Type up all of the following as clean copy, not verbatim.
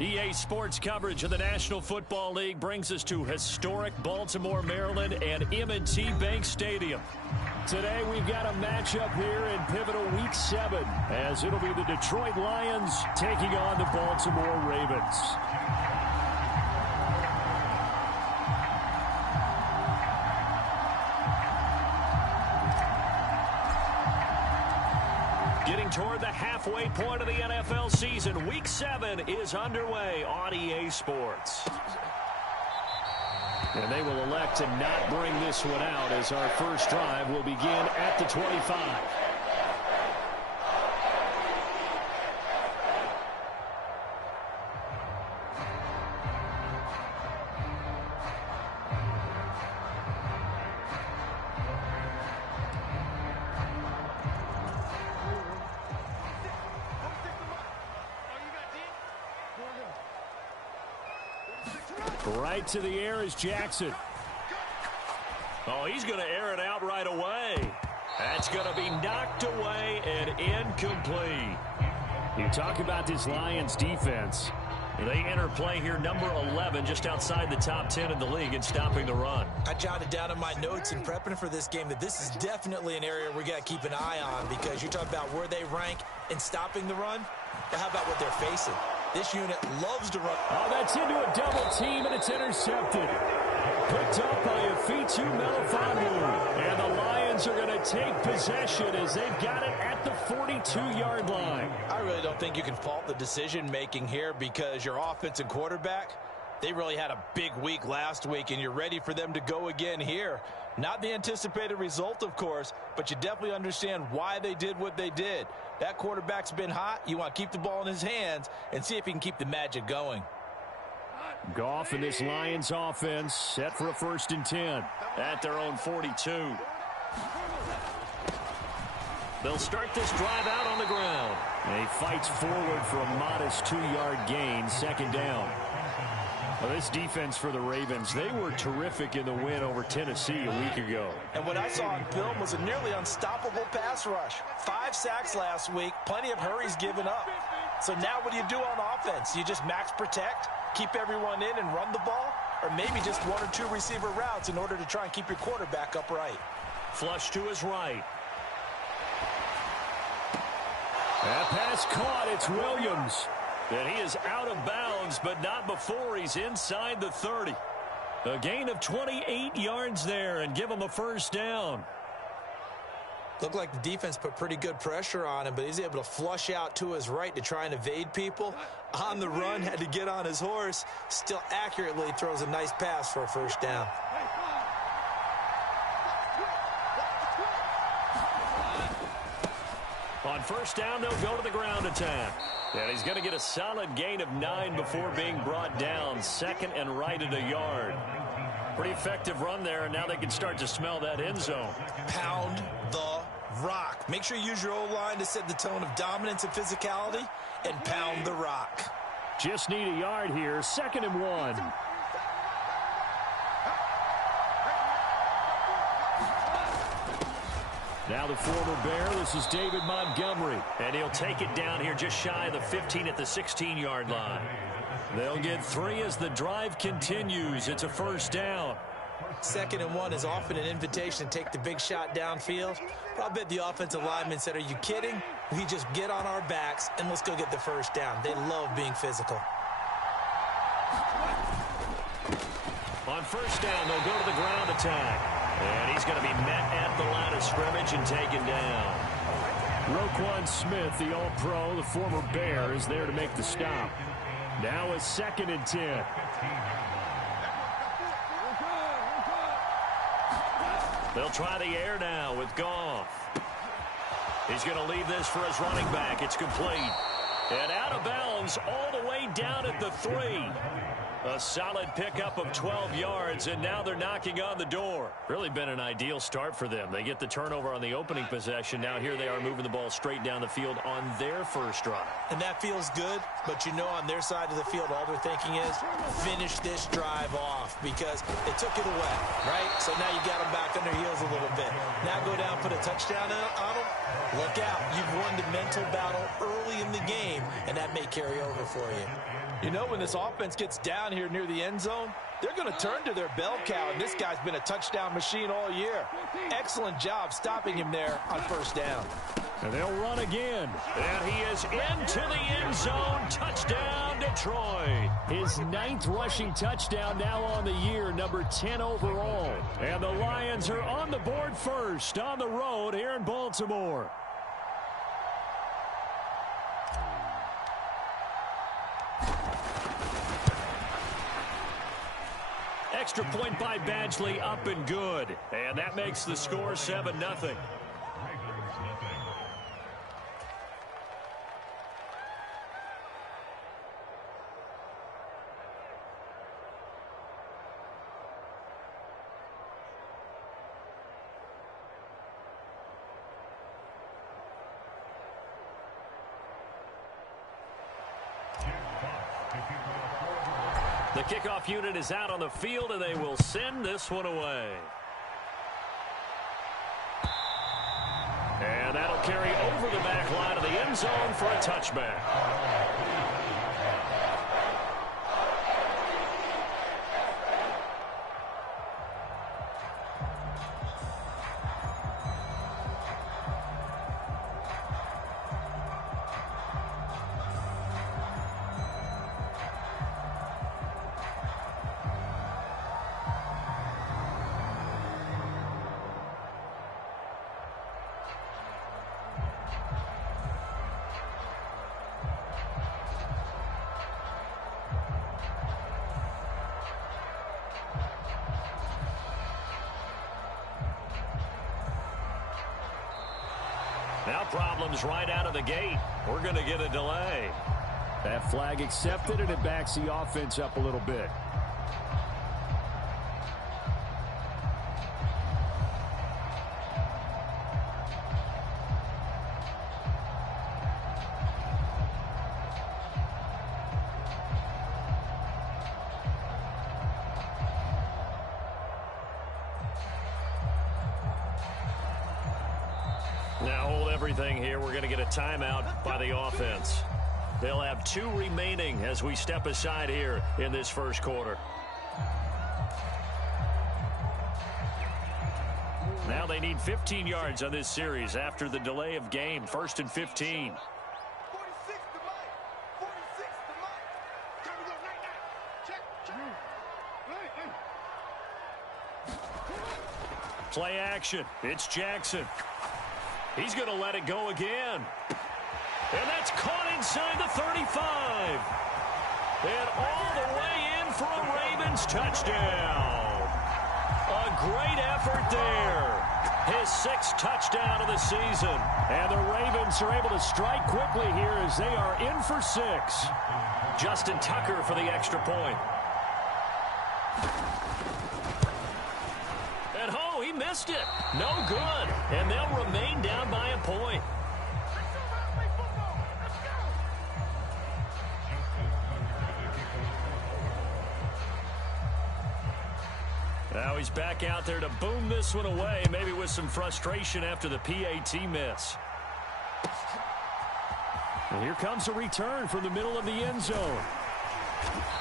EA Sports coverage of the National Football League brings us to historic Baltimore, Maryland, and M&T Bank Stadium. Today, we've got a matchup here in pivotal Week 7, as it'll be the Detroit Lions taking on the Baltimore Ravens. Getting toward the halfway point of the NFL season, Week 7 is underway on EA Sports. And they will elect to not bring this one out, as our first drive will begin at the 25. Right to the air is Jackson. Oh, he's going to air it out right away. That's going to be knocked away and incomplete. You talk about this Lions defense. They enter play here, number 11, just outside the top 10 in the league in stopping the run. I jotted down in my notes in prepping for this game that this is definitely an area we got to keep an eye on, because you talk about where they rank in stopping the run, but how about what they're facing? This unit loves to run. Oh, that's into a double team, and it's intercepted. Picked up by Afitu Melifonwu. And the Lions are going to take possession as they've got it at the 42-yard line. I really don't think you can fault the decision-making here, because your offense and quarterback, they really had a big week last week, and you're ready for them to go again here. Not the anticipated result, of course, but you definitely understand why they did what they did. That quarterback's been hot. You want to keep the ball in his hands and see if he can keep the magic going. Goff and this Lions offense set for a 1st and 10 at their own 42. They'll start this drive out on the ground. And he fights forward for a modest 2-yard gain, 2nd down. Well, this defense for the Ravens, they were terrific in the win over Tennessee a week ago. And what I saw on film was a nearly unstoppable pass rush. 5 sacks last week, plenty of hurries given up. So now what do you do on offense? You just max protect, keep everyone in and run the ball? Or maybe just 1 or 2 receiver routes in order to try and keep your quarterback upright? Flush to his right. That pass caught. It's Williams. And he is out of bounds, but not before he's inside the 30. A gain of 28 yards there, and give him a 1st down. Looked like the defense put pretty good pressure on him, but he's able to flush out to his right to try and evade people. On the run, had to get on his horse. Still accurately throws a nice pass for a 1st down. On 1st down, they'll go to the ground attack. And he's going to get a solid gain of 9 before being brought down. 2nd and right at a yard. Pretty effective run there, and now they can start to smell that end zone. Pound the rock. Make sure you use your O-line to set the tone of dominance and physicality, and pound the rock. Just need a yard here. 2nd and 1. Now the former Bear, this is David Montgomery. And he'll take it down here just shy of the 15 at the 16-yard line. They'll get 3 as the drive continues. It's a 1st down. 2nd and 1 is often an invitation to take the big shot downfield. But I bet the offensive linemen said, are you kidding? We just get on our backs and let's go get the 1st down. They love being physical. On 1st down, they'll go to the ground attack. And he's going to be met at the line of scrimmage and taken down. Roquan Smith, the All-Pro, the former Bear, is there to make the stop. Now a 2nd and 10. They'll try the air now with Goff. He's going to leave this for his running back. It's complete. And out of bounds all the way down at the 3. A solid pickup of 12 yards, and now they're knocking on the door. Really been an ideal start for them. They get the turnover on the opening possession. Now here they are moving the ball straight down the field on their 1st drive. And that feels good, but you know on their side of the field, all they're thinking is finish this drive off, because they took it away, right? So now you got them back on their heels a little bit. Now go down put a touchdown on them, look out. You've won the mental battle early in the game, and that may carry over for you. You know, when this offense gets down here near the end zone, they're going to turn to their bell cow, and this guy's been a touchdown machine all year. Excellent job stopping him there on first down. And they'll run again. And he is into the end zone. Touchdown, Detroit. His 9th rushing touchdown now on the year, number 10 overall. And the Lions are on the board first on the road here in Baltimore. Extra point by Badgley, up and good. And that makes the score 7-0. The kickoff unit is out on the field, and they will send this one away. And that'll carry over the back line of the end zone for a touchback. Now problems right out of the gate. We're going to get a delay. That flag accepted, and it backs the offense up a little bit. Now hold everything here. We're going to get a timeout by the offense. They'll have 2 remaining as we step aside here in this first quarter. Now they need 15 yards on this series after the delay of game. 1st and 15. Play action. It's Jackson. He's going to let it go again. And that's caught inside the 35. And all the way in for a Ravens touchdown. A great effort there. His 6th touchdown of the season. And the Ravens are able to strike quickly here as they are in for 6. Justin Tucker for the extra point. And oh, he missed it. No good. And they'll remain down by a point. Now he's back out there to boom this one away, maybe with some frustration after the PAT miss. And here comes a return from the middle of the end zone.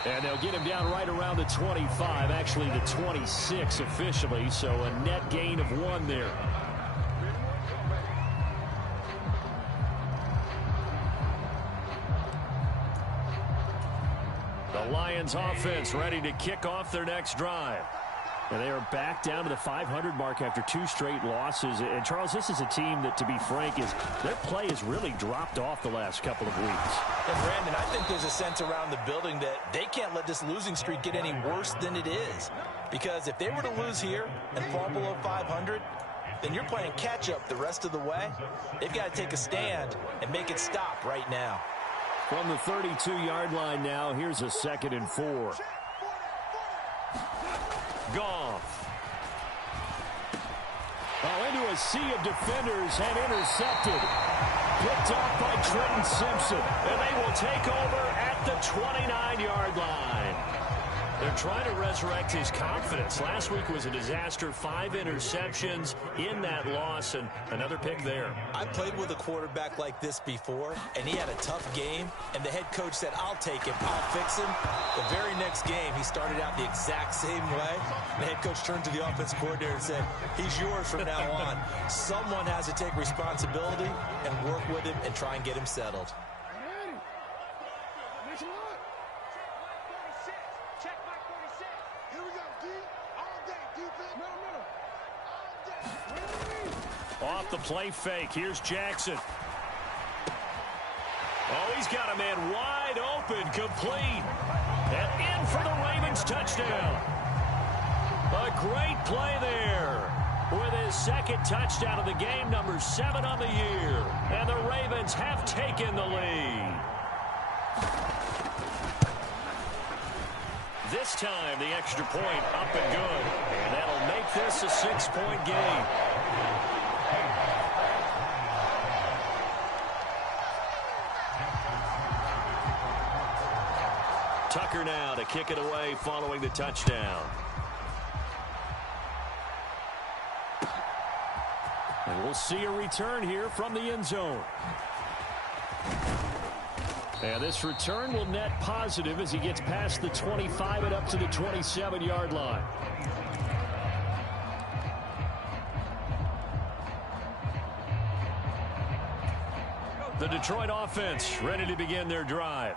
And they'll get him down right around the 25, actually the 26 officially, so a net gain of 1 there. The Lions offense ready to kick off their next drive. And they are back down to the 500 mark after 2 straight losses. And, Charles, this is a team that, to be frank, their play has really dropped off the last couple of weeks. And, Brandon, I think there's a sense around the building that they can't let this losing streak get any worse than it is. Because if they were to lose here and fall below 500, then you're playing catch-up the rest of the way. They've got to take a stand and make it stop right now. From the 32-yard line now, here's a 2nd and 4. Goff. Oh, into a sea of defenders and intercepted. Picked off by Trenton Simpson. And they will take over at the 29-yard line. They're trying to resurrect his confidence. Last week was a disaster. 5 interceptions in that loss, and another pick there. I played with a quarterback like this before, and he had a tough game, and the head coach said, I'll take him, I'll fix him. The very next game, he started out the exact same way. The head coach turned to the offensive coordinator and said, he's yours from now on. Someone has to take responsibility and work with him and try and get him settled. Off the play fake. Here's Jackson. Oh, he's got a man wide open, complete. And in for the Ravens touchdown. A great play there with his second touchdown of the game, number 7 on the year. And the Ravens have taken the lead. This time, the extra point up and good. And that'll make this a 6-point game. Tucker now to kick it away following the touchdown. And we'll see a return here from the end zone. And this return will net positive as he gets past the 25 and up to the 27-yard line. The Detroit offense ready to begin their drive.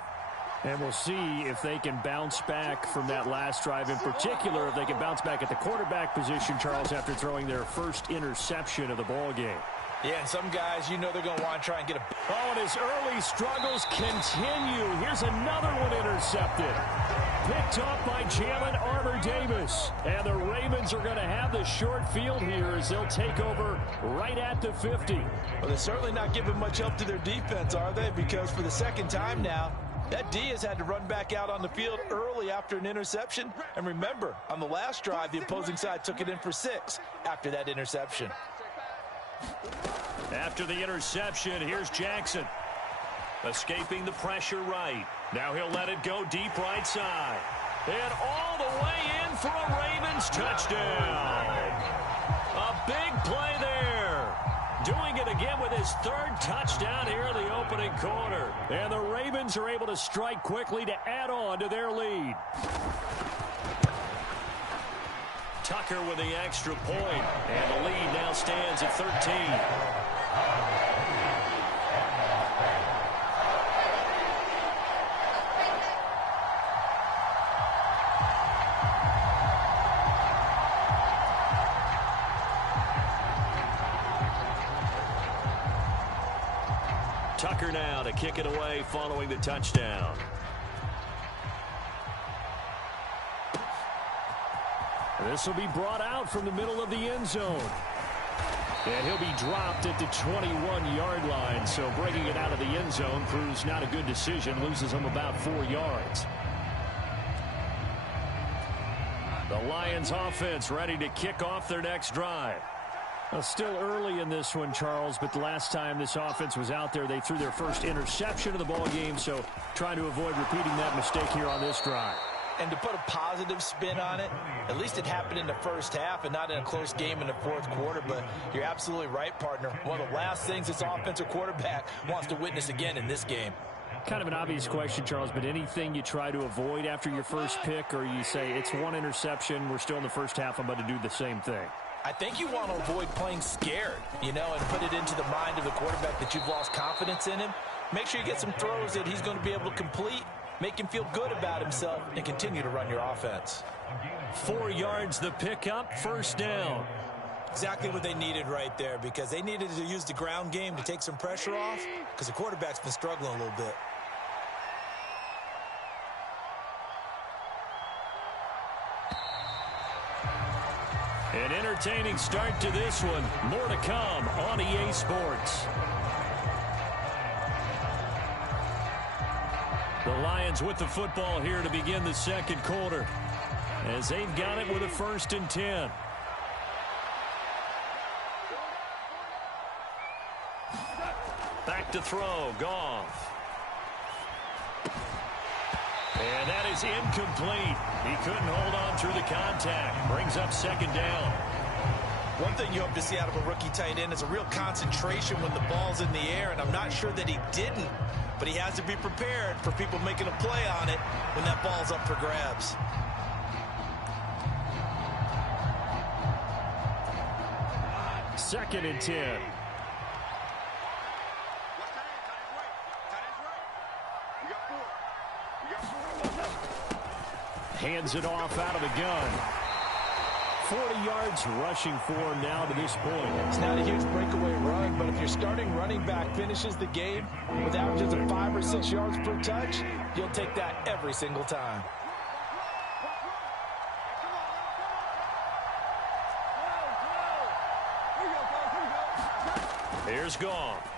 And we'll see if they can bounce back from that last drive. In particular, if they can bounce back at the quarterback position, Charles, after throwing their first interception of the ball game. Yeah, and some guys, you know they're going to want to try and get a... Oh, and his early struggles continue. Here's another one intercepted. Picked off by Jalen Armour-Davis. And the Ravens are going to have the short field here as they'll take over right at the 50. Well, they're certainly not giving much help to their defense, are they? Because for the second time now, that D has had to run back out on the field early after an interception. And remember, on the last drive, the opposing side took it in for 6 after that interception. After the interception, here's Jackson. Escaping the pressure right. Now he'll let it go deep right side. And all the way in for a Ravens touchdown. A big play there. Doing it again with his 3rd touchdown here in the opening quarter. And the Ravens are able to strike quickly to add on to their lead. Tucker with the extra point. And the lead now stands at 13. Tucker now to kick it away following the touchdown. This will be brought out from the middle of the end zone. And he'll be dropped at the 21-yard line. So breaking it out of the end zone proves not a good decision. Loses him about 4 yards. The Lions offense ready to kick off their next drive. Well, still early in this one, Charles, but the last time this offense was out there, they threw their first interception of the ball game, so trying to avoid repeating that mistake here on this drive. And to put a positive spin on it, at least it happened in the first half and not in a close game in the 4th quarter, but you're absolutely right, partner. One of the last things this offensive quarterback wants to witness again in this game. Kind of an obvious question, Charles, but anything you try to avoid after your first pick, or you say it's one interception, we're still in the first half, I'm about to do the same thing? I think you want to avoid playing scared, and put it into the mind of the quarterback that you've lost confidence in him. Make sure you get some throws that he's going to be able to complete, make him feel good about himself, and continue to run your offense. 4 yards the pickup, first down. Exactly what they needed right there, because they needed to use the ground game to take some pressure off, because the quarterback's been struggling a little bit. An entertaining start to this one. More to come on EA Sports. The Lions with the football here to begin the second quarter, as they've got it with a 1st and 10. Back to throw, Goff. And that is incomplete. He couldn't hold on through the contact. Brings up second down. One thing you hope to see out of a rookie tight end is a real concentration when the ball's in the air, and I'm not sure that he didn't, but he has to be prepared for people making a play on it when that ball's up for grabs. Second and 10. Hands it off out of the gun. 40 yards rushing for him now to this point. It's not a huge breakaway run, but if your starting running back finishes the game with averages of 5 or 6 yards per touch, you'll take that every single time. Here's Goff.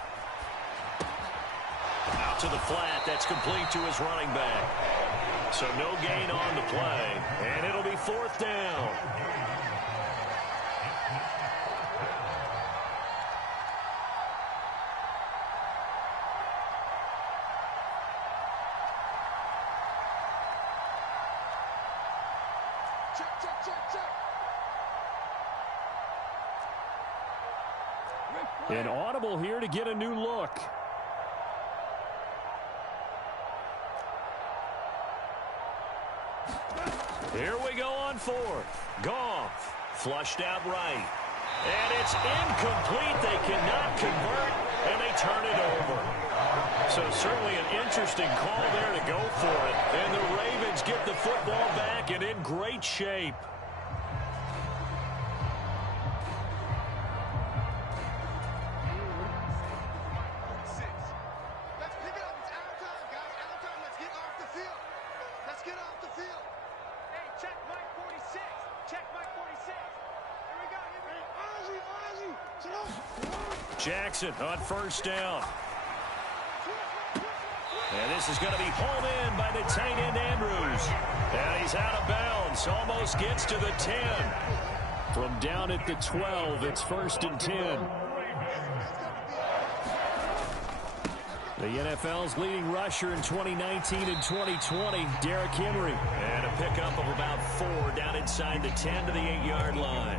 Out to the flat. That's complete to his running back. So no gain on the play, and it'll be fourth down. An audible here to get a new look. Here we go on fourth. Goff flushed out right. And it's incomplete. They cannot convert, and they turn it over. So certainly an interesting call there to go for it. And the Ravens get the football back and in great shape. Jackson on first down. And this is going to be hauled in by the tight end Andrews. And he's out of bounds. Almost gets to the 10. From down at the 12, it's first and 10. The NFL's leading rusher in 2019 and 2020, Derrick Henry. And a pickup of about 4 down inside the 10 to the 8-yard line.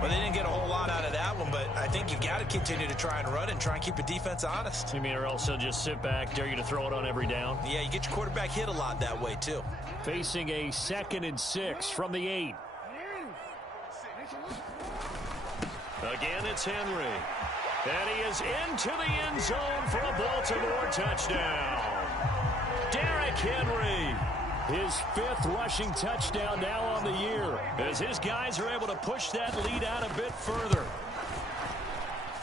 Well, they didn't get a whole lot out of that one, but I think you've got to continue to try and run and try and keep the defense honest. You mean, or else they'll just sit back, dare you to throw it on every down? Yeah, you get your quarterback hit a lot that way, too. Facing a 2nd and 6 from the 8. Again, it's Henry. And he is into the end zone for a Baltimore touchdown. Derrick Henry. His 5th rushing touchdown now on the year, as his guys are able to push that lead out a bit further.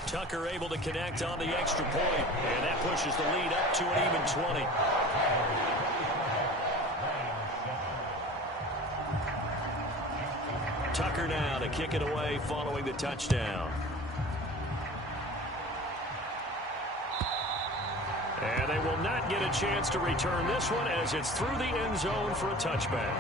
Tucker able to connect on the extra point, and that pushes the lead up to an even 20. Tucker now to kick it away following the touchdown. And they will not get a chance to return this one as it's through the end zone for a touchback.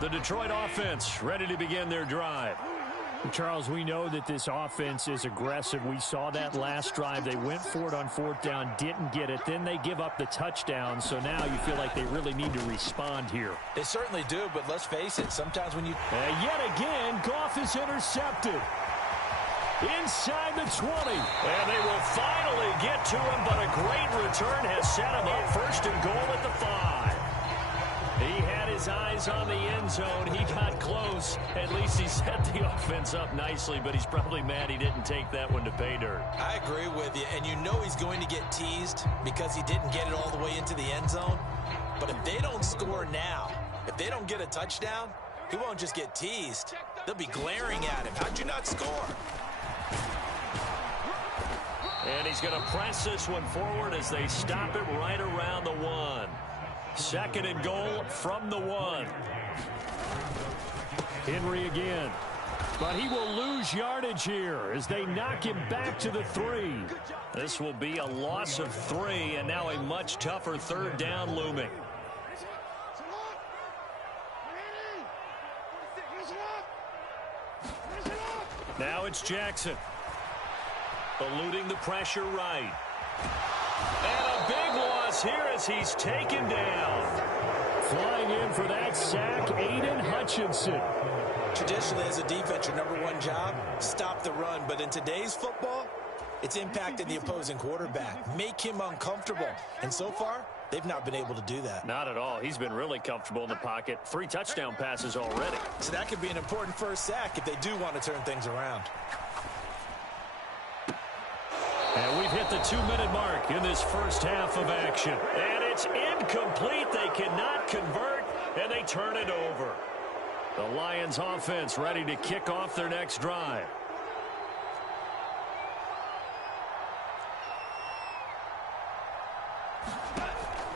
The Detroit offense ready to begin their drive. Charles, we know that this offense is aggressive. We saw that last drive. They went for it on 4th down, didn't get it. Then they give up the touchdown. So now you feel like they really need to respond here. They certainly do, but let's face it, sometimes when you... yet again, Goff is intercepted. Inside the 20. And they will finally get to him, but a great return has set him up first and goal at the 5. He had his eyes on the end zone. He got close. At least he set the offense up nicely, but he's probably mad he didn't take that one to pay dirt. I agree with you, and you know he's going to get teased because he didn't get it all the way into the end zone. But if they don't score now, if they don't get a touchdown, he won't just get teased. They'll be glaring at him. How'd you not score? And he's going to press this one forward as they stop it right around the 1. 2nd and goal from the 1. Henry again. But he will lose yardage here as they knock him back to the 3. This will be a loss of 3, and now a much tougher 3rd down looming. Now it's Jackson. Eluding the pressure right. And a big loss here as he's taken down. Flying in for that sack, Aiden Hutchinson. Traditionally, as a defense, your number one job, stop the run. But in today's football, it's impacting the opposing quarterback. Make him uncomfortable. And so far, they've not been able to do that. Not at all. He's been really comfortable in the pocket. 3 touchdown passes already. So that could be an important first sack if they do want to turn things around. And we've hit the 2-minute mark in this first half of action. And it's incomplete. They cannot convert, and they turn it over. The Lions offense ready to kick off their next drive.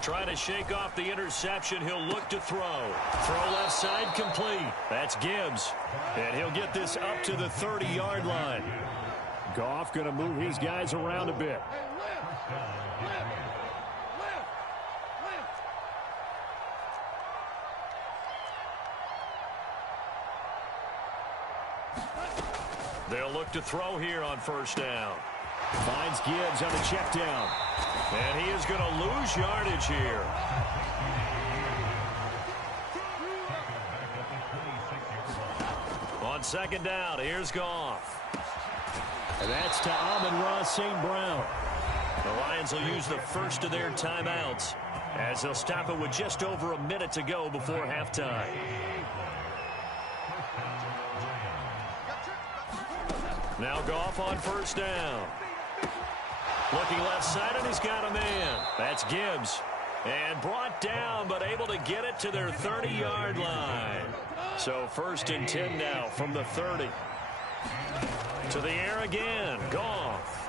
Trying to shake off the interception. He'll look to throw. Throw left side complete. That's Gibbs. And he'll get this up to the 30-yard line. Goff going to move his guys around a bit. They'll look to throw here on first down. Finds Gibbs on the check down. And he is going to lose yardage here. On second down, here's Goff. And that's to Amon-Ra St. Brown. The Lions will use the first of their timeouts as they'll stop it with just over a minute to go before halftime. Now Goff on first down. Looking left side, and he's got a man. That's Gibbs. And brought down, but able to get it to their 30-yard line. So 1st and 10 now from the 30. To the air again. Goff.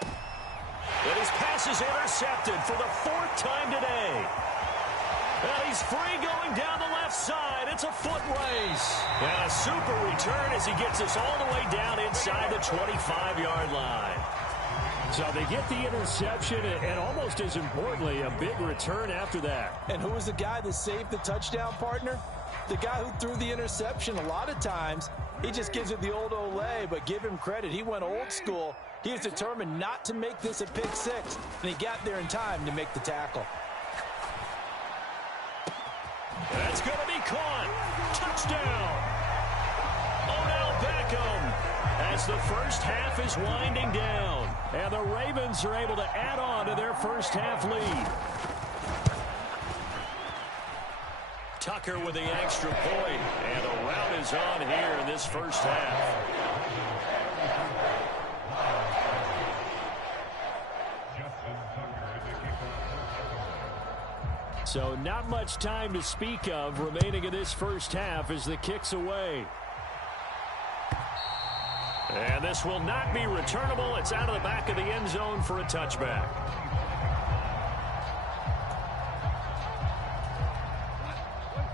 And his pass is intercepted for the 4th time today. And he's free going down the left side. It's a foot race. And a super return as he gets us all the way down inside the 25-yard line. So they get the interception, and almost as importantly, a big return after that. And who was the guy that saved the touchdown, partner? The guy who threw the interception. A lot of times, he just gives it the old Olay, but give him credit. He went old school. He was determined not to make this a pick six, and he got there in time to make the tackle. That's going to be caught. Touchdown. Odell Beckham as the first half is winding down. And the Ravens are able to add on to their first half lead. Tucker with the extra point, and the rout is on here in this first half. So not much time to speak of remaining in this first half as the kick's away. And this will not be returnable. It's out of the back of the end zone for a touchback.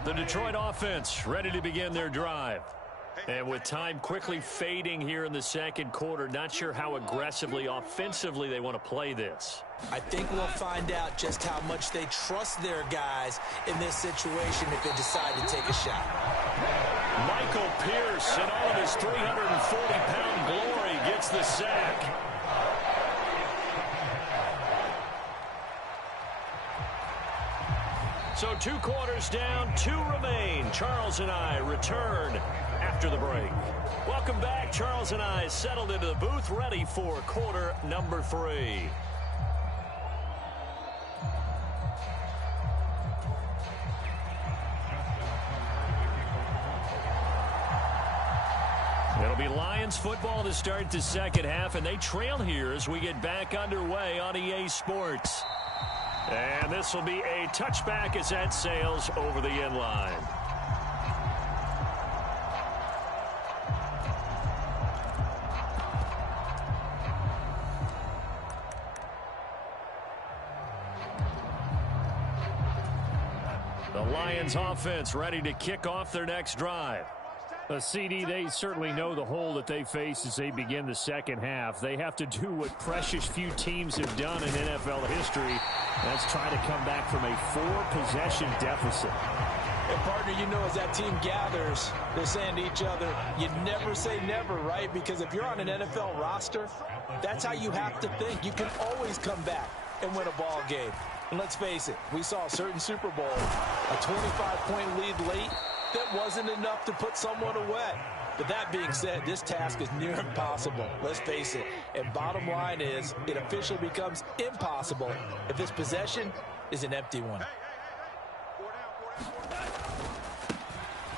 The Detroit offense ready to begin their drive. And with time quickly fading here in the second quarter, not sure how aggressively, offensively they want to play this. I think we'll find out just how much they trust their guys in this situation if they decide to take a shot. Michael Pierce, in all of his 340-pound glory, gets the sack. So 2 quarters down, 2 remain. Charles and I return after the break. Welcome back. Charles and I settled into the booth, ready for quarter number 3. It'll be Lions football to start the second half, and they trail here as we get back underway on EA Sports. And this will be a touchback as that sails over the end line. The Lions offense ready to kick off their next drive. CD, they certainly know the hole that they face as they begin the second half. They have to do what precious few teams have done in NFL history. That's try to come back from a 4-possession deficit. And partner, you know, as that team gathers, they're saying to each other, you never say never, right? Because if you're on an NFL roster, that's how you have to think. You can always come back and win a ball game. And let's face it, we saw a certain Super Bowl, a 25-point lead late, that wasn't enough to put someone away. But that being said, this task is near impossible. Let's face it. And bottom line is, it officially becomes impossible if this possession is an empty one.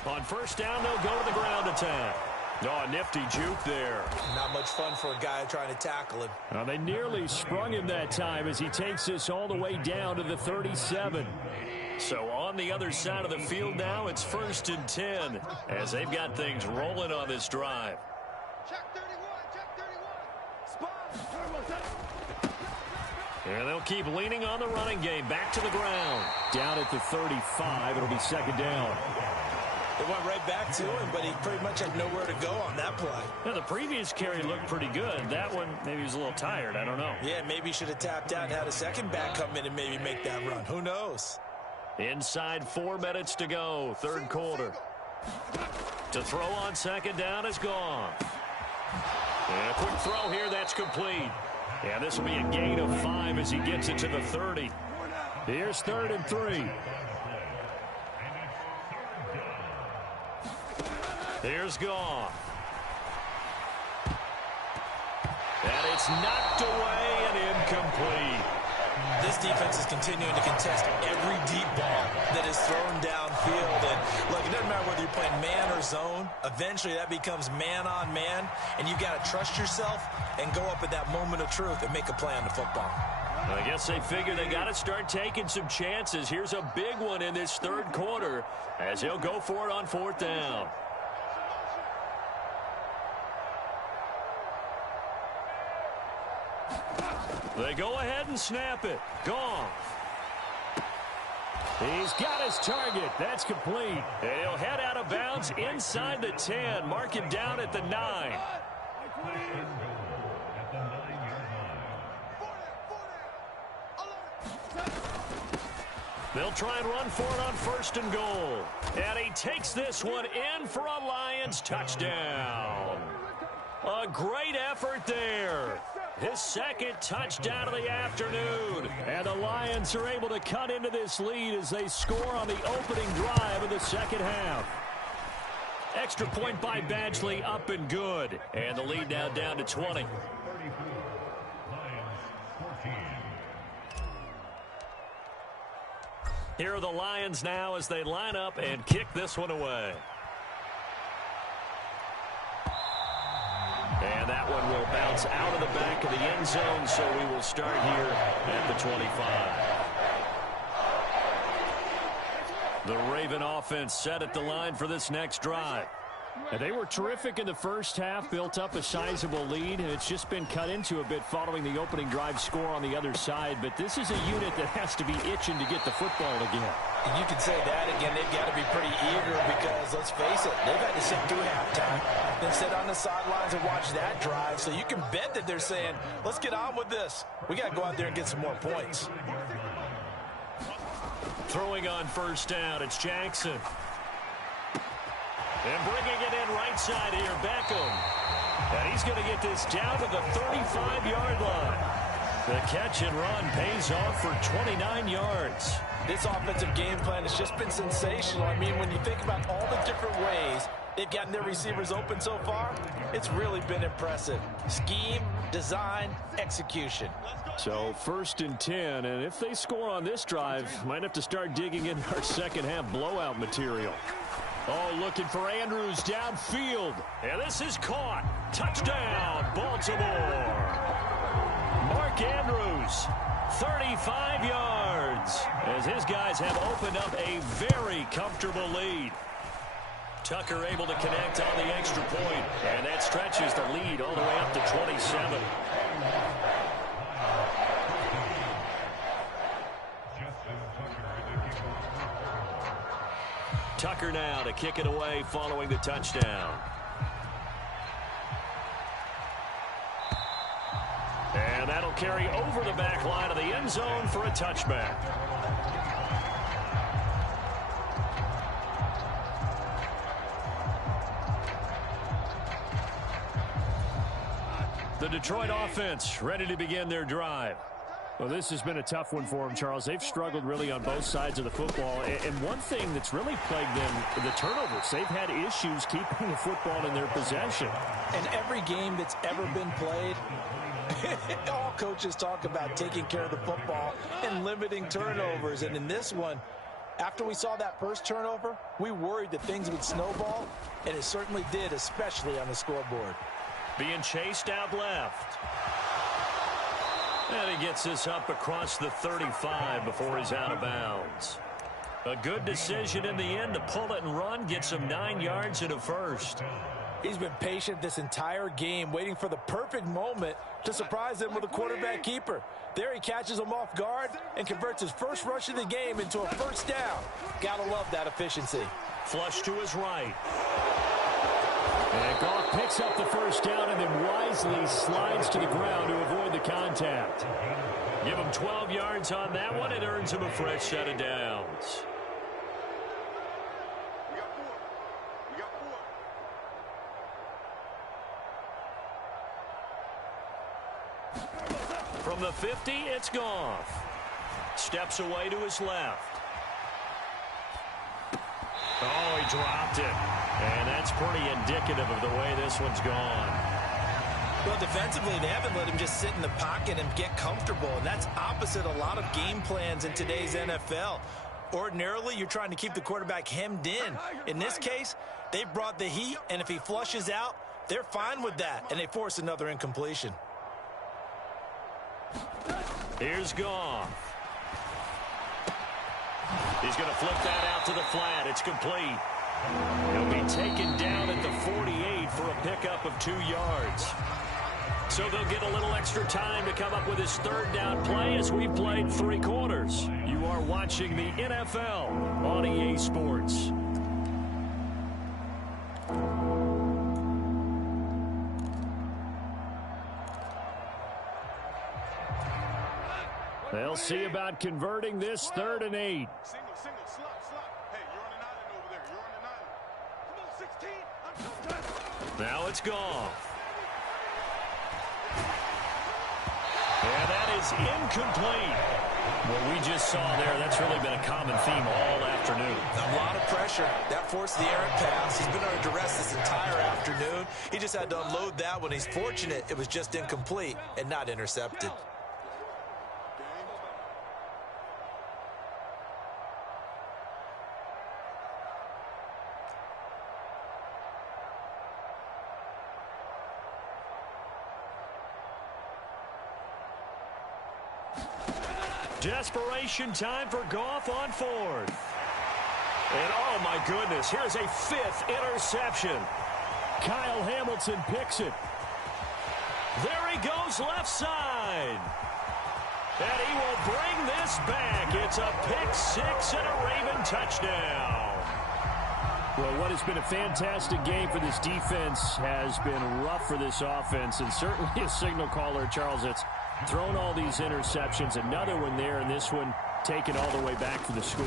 On first down, they'll go to the ground attack. Oh, a nifty juke there. Not much fun for a guy trying to tackle him. Well, they nearly sprung him that time as he takes this all the way down to the 37. So on the other side of the field now, it's 1st and 10 as they've got things rolling on this drive. And they'll keep leaning on the running game. Back to the ground. Down at the 35. It'll be 2nd down. It went right back to him, but he pretty much had nowhere to go on that play. Now, the previous carry looked pretty good. That one, maybe he was a little tired. I don't know. Yeah, maybe he should have tapped out and had a second back come in and maybe make that run. Who knows? Inside 4 minutes to go, 3rd quarter. To throw on 2nd down is gone. And a quick throw here, that's complete. Yeah, this will be a gain of 5 as he gets it to the 30. Here's 3rd and 3. Here's Goff. And it's knocked away and incomplete. This defense is continuing to contest every deep ball that is thrown downfield. And look, it doesn't matter whether you're playing man or zone. Eventually that becomes man on man. And you've got to trust yourself and go up at that moment of truth and make a play on the football. I guess they figure they got to start taking some chances. Here's a big one in this 3rd quarter as he'll go for it on 4th down. They go ahead and snap it. Goff. He's got his target. That's complete. And he'll head out of bounds inside the 10. Mark him down at the 9. They'll try and run for it on 1st and goal. And he takes this one in for a Lions touchdown. A great effort there. His 2nd touchdown of the afternoon. And the Lions are able to cut into this lead as they score on the opening drive of the 2nd half. Extra point by Badgley, up and good. And the lead now down to 20. Here are the Lions now as they line up and kick this one away. And that one will bounce out of the back of the end zone, so we will start here at the 25. The Raven offense set at the line for this next drive. And they were terrific in the first half, built up a sizable lead, and it's just been cut into a bit following the opening drive score on the other side. But this is a unit that has to be itching to get the football again. And you can say that again. They've got to be pretty eager because, let's face it, they've had to sit through halftime, then sit on the sidelines and watch that drive. So you can bet that they're saying, let's get on with this. We got to go out there and get some more points. Throwing on 1st down, it's Jackson. And bringing it in right side here, Beckham. And he's going to get this down to the 35-yard line. The catch and run pays off for 29 yards. This offensive game plan has just been sensational. I mean, when you think about all the different ways they've gotten their receivers open so far, it's really been impressive. Scheme, design, execution. So 1st and 10, and if they score on this drive, might have to start digging in our 2nd half blowout material. Oh, looking for Andrews downfield. And this is caught. Touchdown, Baltimore. Mark Andrews, 35 yards, as his guys have opened up a very comfortable lead. Tucker able to connect on the extra point, and that stretches the lead all the way up to 27. Tucker now to kick it away following the touchdown. And that'll carry over the back line of the end zone for a touchback. The Detroit offense ready to begin their drive. Well, this has been a tough one for them, Charles. They've struggled really on both sides of the football. And one thing that's really plagued them, the turnovers. They've had issues keeping the football in their possession. And every game that's ever been played, all coaches talk about taking care of the football and limiting turnovers. And in this one, after we saw that first turnover, we worried that things would snowball, and it certainly did, especially on the scoreboard. Being chased out left. And he gets this up across the 35 before he's out of bounds. A good decision in the end to pull it and run, gets him 9 yards and a first. He's been patient this entire game, waiting for the perfect moment to surprise them with a quarterback keeper. There he catches him off guard and converts his first rush of the game into a first down. Gotta love that efficiency. Flush to his right. And Goff picks up the first down and then wisely slides to the ground to avoid the contact. Give him 12 yards on that one. It earns him a fresh set of downs. From the 50, it's Goff. Steps away to his left. Oh, he dropped it. And that's pretty indicative of the way this one's gone. Well, defensively, they haven't let him just sit in the pocket and get comfortable, and that's opposite a lot of game plans in today's NFL. Ordinarily, you're trying to keep the quarterback hemmed in. In this case, they brought the heat, and if he flushes out, they're fine with that, and they force another incompletion. Here's Goff. He's going to flip that out to the flat. It's complete. He'll be taken down at the 48 for a pickup of 2 yards. So they'll get a little extra time to come up with his third down play as we've played 3 quarters. You are watching the NFL on EA Sports. They'll see about converting this 3rd and 8. Single, slot. Hey, you're on an island over there. You're on an island. Come on, 16. Now it's Goff. And that is incomplete. What we just saw there, that's really been a common theme all afternoon. A lot of pressure. That forced the errant pass. He's been under duress this entire afternoon. He just had to unload that one. He's fortunate it was just incomplete and not intercepted. Desperation time for Goff on 4th. And oh my goodness, here's a 5th interception. Kyle Hamilton picks it. There he goes left side. And he will bring this back. It's a pick 6 and a Raven touchdown. Well, what has been a fantastic game for this defense has been rough for this offense, and certainly a signal caller, Charles, that's thrown all these interceptions. Another one there, and this one taken all the way back for the score.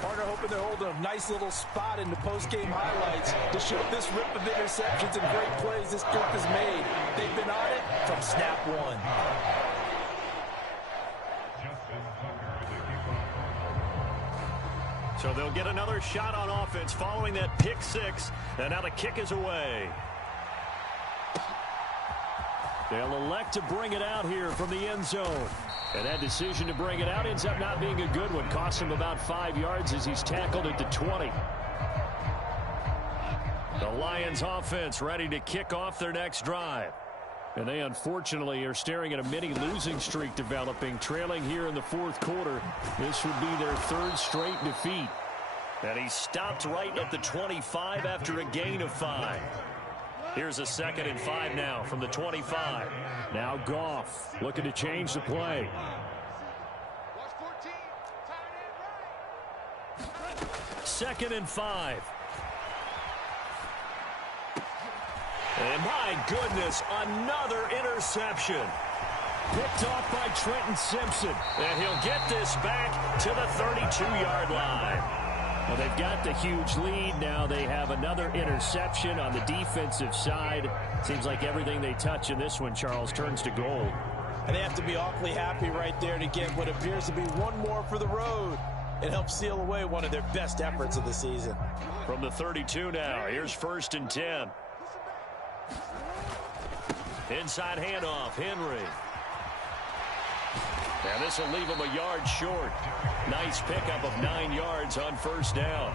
Partner hoping they're holding a nice little spot in the post-game highlights to show this rip of interceptions and great plays this group has made. They've been on it from snap one. So they'll get another shot on offense following that pick 6, and now the kick is away. They'll elect to bring it out here from the end zone. And that decision to bring it out ends up not being a good one. Costs him about 5 yards as he's tackled at the 20. The Lions offense ready to kick off their next drive. And they unfortunately are staring at a mini losing streak developing, trailing here in the 4th quarter. This would be their 3rd straight defeat. And he stopped right at the 25 after a gain of 5. Here's a 2nd and 5 now from the 25. Now Goff looking to change the play. Watch 14. Tight end right. 2nd and 5. And my goodness, another interception. Picked off by Trenton Simpson. And he'll get this back to the 32-yard line. Well, they've got the huge lead. Now they have another interception on the defensive side. Seems like everything they touch in this one, Charles, turns to gold. And they have to be awfully happy right there to get what appears to be one more for the road. It helps seal away one of their best efforts of the season. From the 32 now, here's 1st and 10. Inside handoff, Henry. And this will leave him a yard short. Nice pickup of 9 yards on 1st down.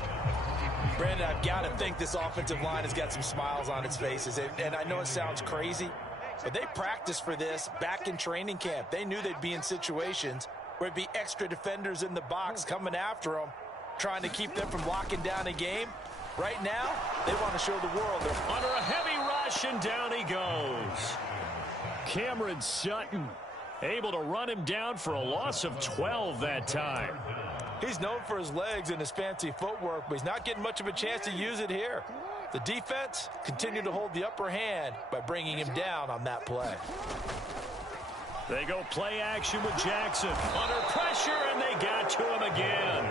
Brandon, I've got to think this offensive line has got some smiles on its faces. And I know it sounds crazy, but they practiced for this back in training camp. They knew they'd be in situations where it'd be extra defenders in the box coming after them, trying to keep them from locking down a game. Right now, they want to show the world they're under a heavy rush, and down he goes. Cameron Sutton able to run him down for a loss of 12 that time. He's known for his legs and his fancy footwork, but he's not getting much of a chance to use it here. The defense continued to hold the upper hand by bringing him down on that play. They go play action with Jackson. Under pressure, and they got to him again.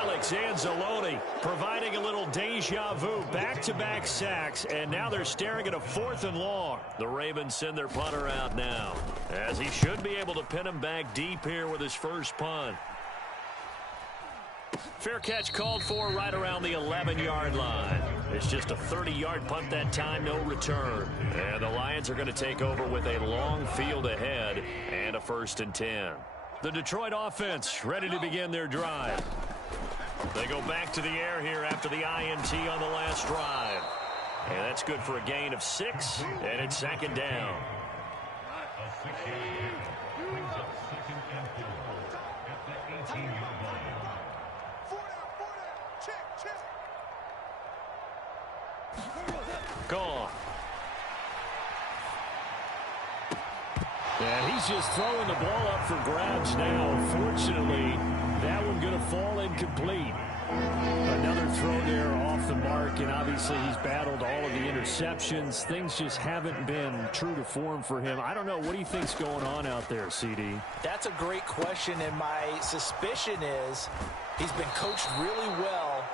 Alex Anzalone providing a little deja vu. Back-to-back sacks, and now they're staring at a 4th and long. The Ravens send their punter out now, as he should be able to pin him back deep here with his first punt. Fair catch called for right around the 11-yard line. It's just a 30-yard punt that time, no return. And the Lions are going to take over with a long field ahead and a 1st and 10. The Detroit offense ready to begin their drive. They go back to the air here after the INT on the last drive. And that's good for a gain of 6, and it's 2nd down. Gone. And he's just throwing the ball up for grabs now. Unfortunately, that one going to fall incomplete. Another throw there off the mark, and obviously he's battled all of the interceptions. Things just haven't been true to form for him. I don't know. What do you think's going on out there, CD? That's a great question, and my suspicion is he's been coached really well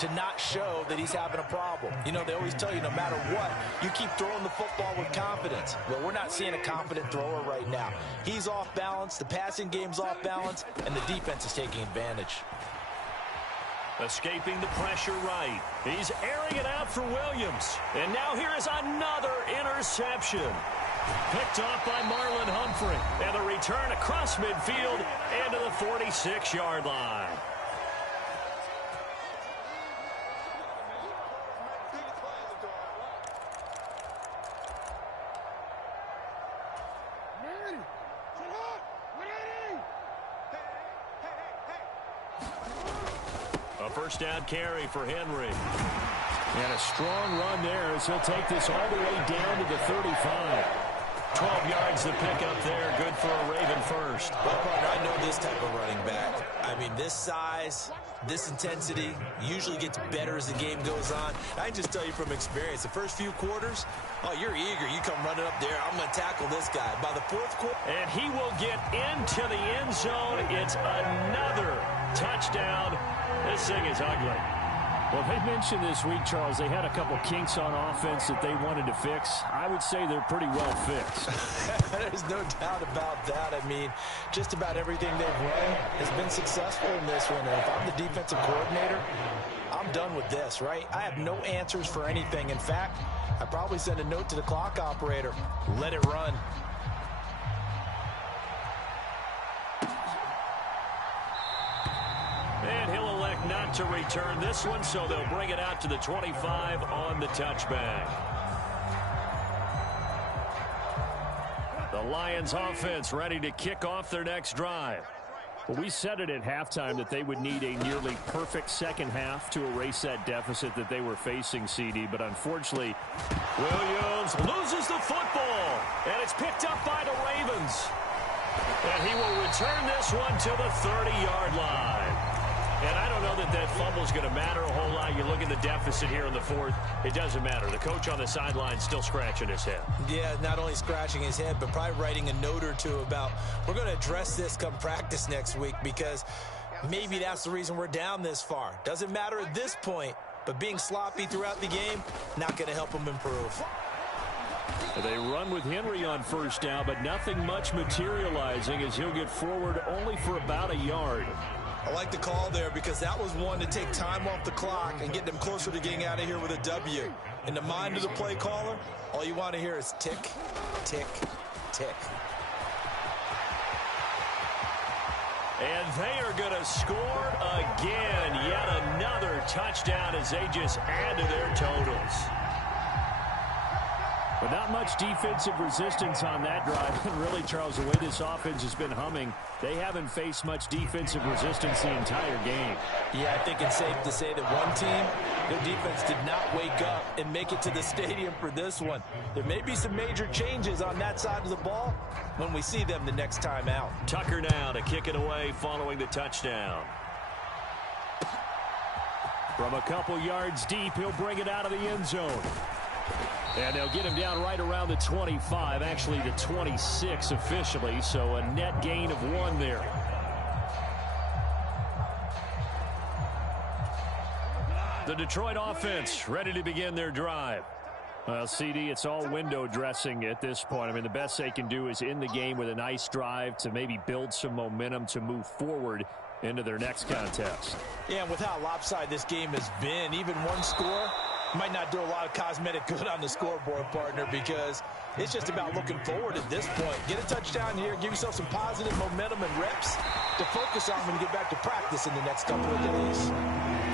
to not show that he's having a problem. You know, they always tell you no matter what, you keep throwing the football with confidence. Well, we're not seeing a confident thrower right now. He's off balance, the passing game's off balance, and the defense is taking advantage. Escaping the pressure right. He's airing it out for Williams. And now here is another interception. Picked off by Marlon Humphrey. And a return across midfield and to the 46-yard line. A first down carry for Henry. And a strong run there as he'll take this all the way down to the 35. 12 yards to pick up there. Good for a Raven first. Well, partner, I know this type of running back. I mean, this size, this intensity usually gets better as the game goes on. I can just tell you from experience, the first few quarters, oh, you're eager. You come running up there. I'm going to tackle this guy. By the 4th quarter. And he will get into the end zone. It's another touchdown. This thing is ugly. Well, they mentioned this week, Charles, they had a couple kinks on offense that they wanted to fix. I would say they're pretty well fixed. There's no doubt about that. I mean, just about everything they've run has been successful in this one. And if I'm the defensive coordinator, I'm done with this, right? I have no answers for anything. In fact, I probably send a note to the clock operator. Let it run. And he'll elect not to return this one, so they'll bring it out to the 25 on the touchback. The Lions offense ready to kick off their next drive. Well, we said it at halftime that they would need a nearly perfect second half to erase that deficit that they were facing, CD. But unfortunately, Williams loses the football, and it's picked up by the Ravens. And he will return this one to the 30-yard line. And I don't know that that fumble is going to matter a whole lot. You look at the deficit here in the 4th. It doesn't matter. The coach on the sideline still scratching his head. Yeah, not only scratching his head, but probably writing a note or two about we're going to address this come practice next week because Maybe that's the reason we're down this far. Doesn't matter at this point, but being sloppy throughout the game, not going to help them improve. They run with Henry on first down, but nothing much materializing as he'll get forward only for about a yard. I like the call there because that was one to take time off the clock and get them closer to getting out of here with a W. In the mind of the play caller, all you want to hear is tick, tick, tick. And they are going to score again. Yet another touchdown as they just add to their totals. But not much defensive resistance on that drive. And really, Charles, the way this offense has been humming, they haven't faced much defensive resistance the entire game. Yeah, I think it's safe to say that one team, their defense did not wake up and make it to the stadium for this one. There may be some major changes on that side of the ball when we see them the next time out. Tucker now to kick it away following the touchdown. From a couple yards deep, he'll bring it out of the end zone. And they'll get him down right around the 25, actually the 26 officially, so a net gain of 1 there. The Detroit offense ready to begin their drive. Well, CD, it's all window dressing at this point. I mean, the best they can do is end the game with a nice drive to maybe build some momentum to move forward into their next contest. Yeah, and with how lopsided this game has been, even one score might not do a lot of cosmetic good on the scoreboard, partner, because it's just about looking forward at this point. Get a touchdown here, give yourself some positive momentum and reps to focus on when you get back to practice in the next couple of days.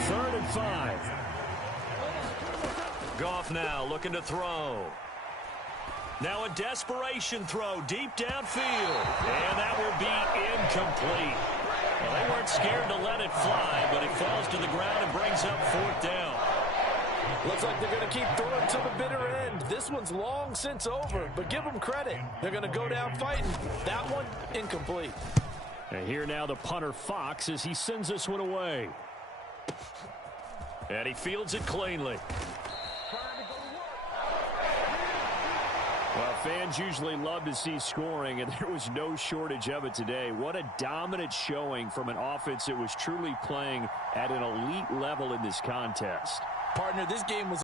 3rd and 5. Goff now looking to throw. Now a desperation throw deep downfield. And that will be incomplete. Well, they weren't scared to let it fly, but it falls to the ground and brings up 4th down. Looks like they're going to keep throwing to the bitter end. This one's long since over, but give them credit. They're going to go down fighting. That one, incomplete. And here now the punter Fox as he sends this one away. And he fields it cleanly. Well, fans usually love to see scoring, and there was no shortage of it today. What a dominant showing from an offense that was truly playing at an elite level in this contest. Partner, this game was